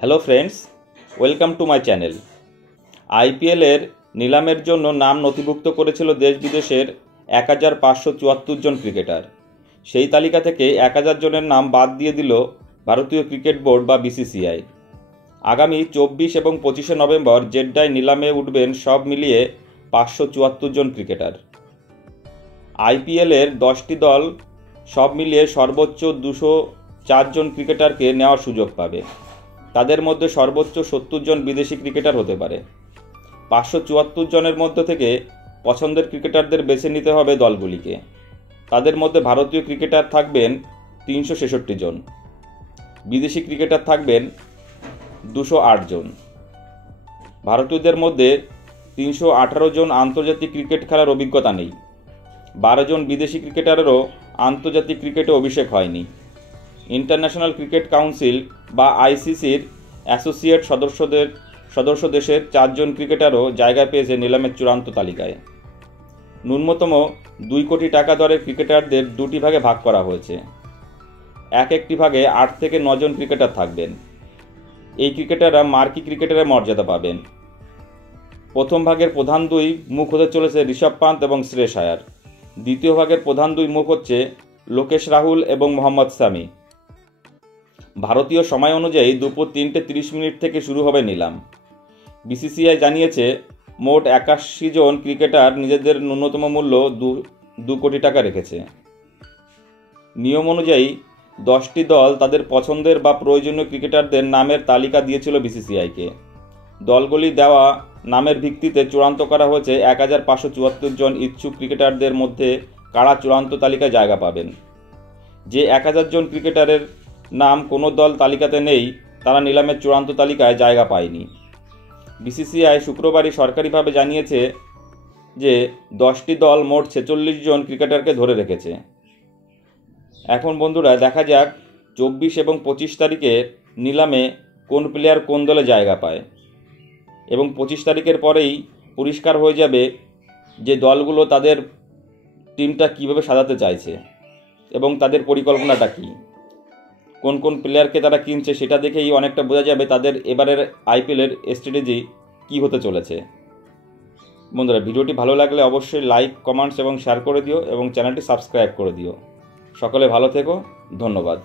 Hello friends, welcome to my channel. আইপিএলের নিলামের জন্য নাম নথিভুক্ত করেছিল দেশ বিদেশের 1574 জন ক্রিকেটার। সেই তালিকা থেকে 1000 জনের নাম বাদ দিয়ে দিল ভারতীয় ক্রিকেট বোর্ড বা বিসিসিআই। আগামী 24 এবং 25শে নভেম্বর জেড্ডায় নিলামে উঠবেন সব মিলিয়ে 574 জন ক্রিকেটার। আইপিএলের 10টি দল সব মিলিয়ে সর্বোচ্চ 204 জন ক্রিকেটারকে নেওয়ার সুযোগ পাবে। তাদের মধ্যে সর্বোচ্চ 70 জন বিদেশি ক্রিকেটার হতে পারে। 574 জনের মধ্য থেকে পছন্দের ক্রিকেটারদের বেছে নিতে হবে দলগুলিকে। তাদের মধ্যে ভারতীয় ক্রিকেটার থাকবেন 366 জন, বিদেশি ক্রিকেটার থাকবেন 208 জন। ভারতীয়দের মধ্যে 318 জন আন্তর্জাতিক ক্রিকেট খেলার অভিজ্ঞতা নেই। 12 জন বিদেশি ক্রিকেটারেরও আন্তর্জাতিক ক্রিকেটে অভিষেক হয়নি। ইন্টারন্যাশনাল ক্রিকেট কাউন্সিল বা আইসিসির অ্যাসোসিয়েট সদস্য দেশের 4 জন ক্রিকেটারও জায়গা পেয়েছে নিলামের চূড়ান্ত তালিকায়। ন্যূনতম 2 কোটি টাকা দরের ক্রিকেটারদের 2টি ভাগে ভাগ করা হয়েছে। একটি ভাগে 8 থেকে 9 জন ক্রিকেটার থাকবেন। এই ক্রিকেটাররা মার্কি ক্রিকেটারের মর্যাদা পাবেন। প্রথম ভাগের প্রধান 2 মুখ হতে চলেছে ঋষভ পান্ত এবং শ্রেয়স আয়ার। দ্বিতীয় ভাগের প্রধান 2 মুখ হচ্ছে লোকেশ রাহুল এবং মোহাম্মদ শামি। ভারতীয় সময় অনুযায়ী দুপুর 3:30 থেকে শুরু হবে নিলাম। বিসিসিআই জানিয়েছে মোট 81 জন ক্রিকেটার নিজেদের ন্যূনতম মূল্য 2 কোটি টাকা রেখেছে। নিয়ম অনুযায়ী 10টি দল তাদের পছন্দের বা প্রয়োজনীয় ক্রিকেটারদের নামের তালিকা দিয়েছিল বিসিসিআইকে। দলগুলি দেওয়া নামের ভিত্তিতে চূড়ান্ত করা হয়েছে 1574 জন ইচ্ছুক ক্রিকেটারদের মধ্যে কারা চূড়ান্ত তালিকায় জায়গা পাবেন। যে 1000 জন ক্রিকেটারের নাম কোনো দল তালিকাতে নেই তারা নিলামের চূড়ান্ত তালিকায় জায়গা পায়নি। বিসিসিআই শুক্রবারই সরকারিভাবে জানিয়েছে যে 10টি দল মোট 46 জন ক্রিকেটারকে ধরে রেখেছে। এখন বন্ধুরা দেখা যাক 24 এবং 25 তারিখে নিলামে কোন প্লেয়ার কোন দলে জায়গা পায়, এবং 25 তারিখের পরেই পরিষ্কার হয়ে যাবে যে দলগুলো তাদের টিমটা কিভাবে সাজাতে চাইছে এবং তাদের পরিকল্পনাটা কী। কোন কোন প্লেয়ারকে তারা কিনছে সেটা দেখেই অনেকটা বোঝা যাবে তাদের এবারের আইপিএলের স্ট্র্যাটেজি কী হতে চলেছে। বন্ধুরা, ভিডিওটি ভালো লাগলে অবশ্যই লাইক, কমেন্টস এবং শেয়ার করে দিও এবং চ্যানেলটি সাবস্ক্রাইব করে দিও। সকলে ভালো থেকো, ধন্যবাদ।